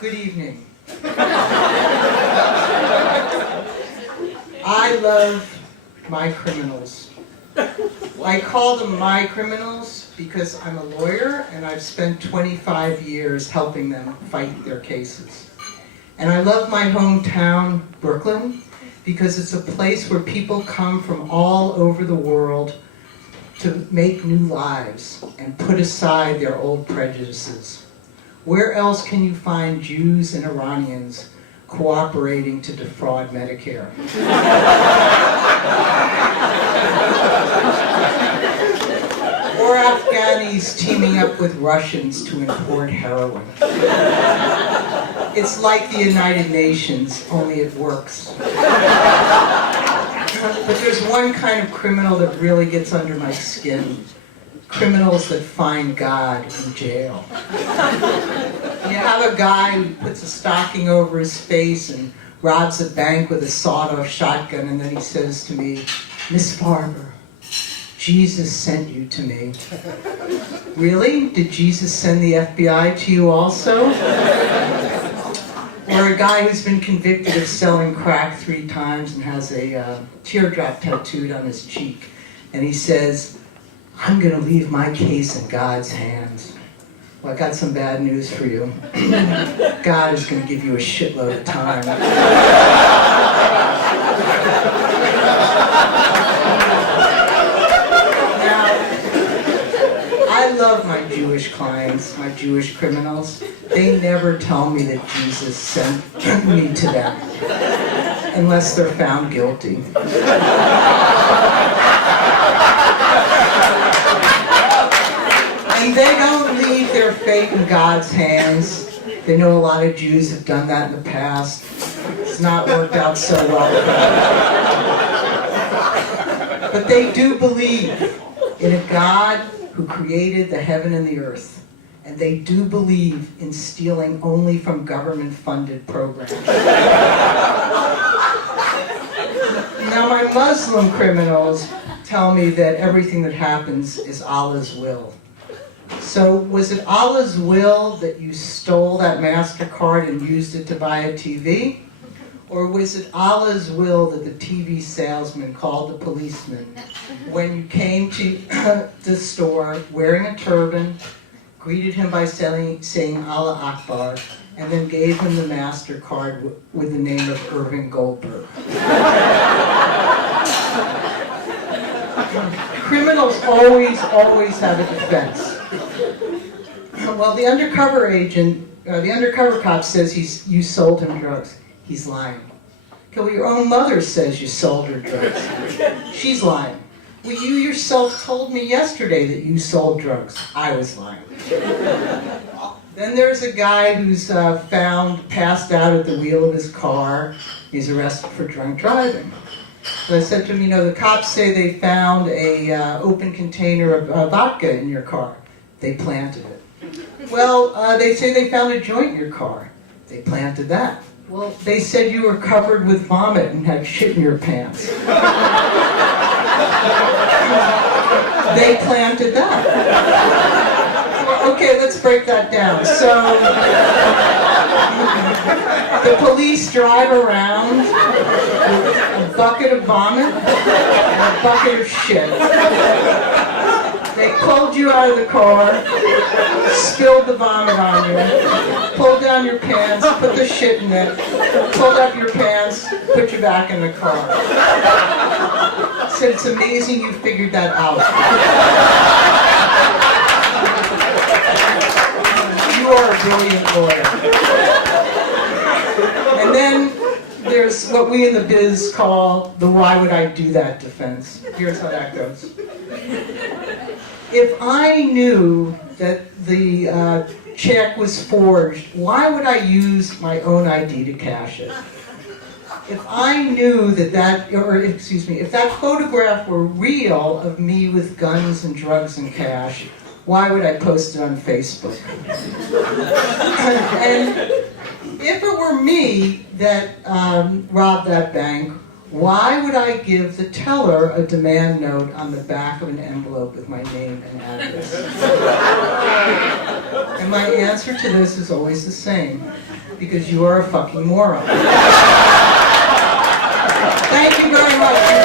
Good evening. I love my criminals. I call them my criminals because I'm a lawyer and I've spent 25 years helping them fight their cases. And I love my hometown, Brooklyn, because it's a place where people come from all over the world to make new lives and put aside their old prejudices. Where else can you find Jews and Iranians cooperating to defraud Medicare? Or Afghanis teaming up with Russians to import heroin. It's like the United Nations, only it works. But there's one kind of criminal that really gets under my skin. Criminals that find God in jail. You have a guy who puts a stocking over his face and robs a bank with a sawed-off shotgun, and then he says to me, "Miss Farber, Jesus sent you to me." Really? Did Jesus send the FBI to you also? Or a guy who's been convicted of selling crack 3 times and has a teardrop tattooed on his cheek, and he says, "I'm going to leave my case in God's hands." Well, I got some bad news for you. God is going to give you a shitload of time. Now, I love my Jewish clients, my Jewish criminals. They never tell me that Jesus sent me to them, unless they're found guilty. And they don't leave their fate in God's hands. They know a lot of Jews have done that in the past. It's not worked out so well. But they do believe in a God who created the heaven and the earth. And they do believe in stealing only from government-funded programs. Now, my Muslim criminals tell me that everything that happens is Allah's will. So was it Allah's will that you stole that MasterCard and used it to buy a TV? Or was it Allah's will that the TV salesman called the policeman when you came to the store wearing a turban, greeted him by saying Allah Akbar, and then gave him the MasterCard with the name of Irving Goldberg? Criminals always have a defense. Well, the undercover agent, the undercover cop says you sold him drugs. He's lying. Okay, well, your own mother says you sold her drugs. She's lying. Well, you yourself told me yesterday that you sold drugs. I was lying. Then there's a guy who's found passed out at the wheel of his car. He's arrested for drunk driving. So I said to him, the cops say they found a open container of vodka in your car. They planted it. Well, they say they found a joint in your car. They planted that. Well, they said you were covered with vomit and had shit in your pants. They planted that. Well, okay, let's break that down. So, the police drive around with a bucket of vomit and a bucket of shit. They pulled you out of the car, spilled the vomit on you, pulled down your pants, put the shit in it, pulled up your pants, put you back in the car. Said, it's amazing you figured that out. You are a brilliant lawyer. And then there's what we in the biz call the why would I do that defense. Here's how that goes. If I knew that the check was forged, why would I use my own ID to cash it? If I knew if that photograph were real of me with guns and drugs and cash, why would I post it on Facebook? And if it were me that robbed that bank, why would I give the teller a demand note on the back of an envelope with my name and address? my answer to this is always the same, because you are a fucking moron. Thank you very much.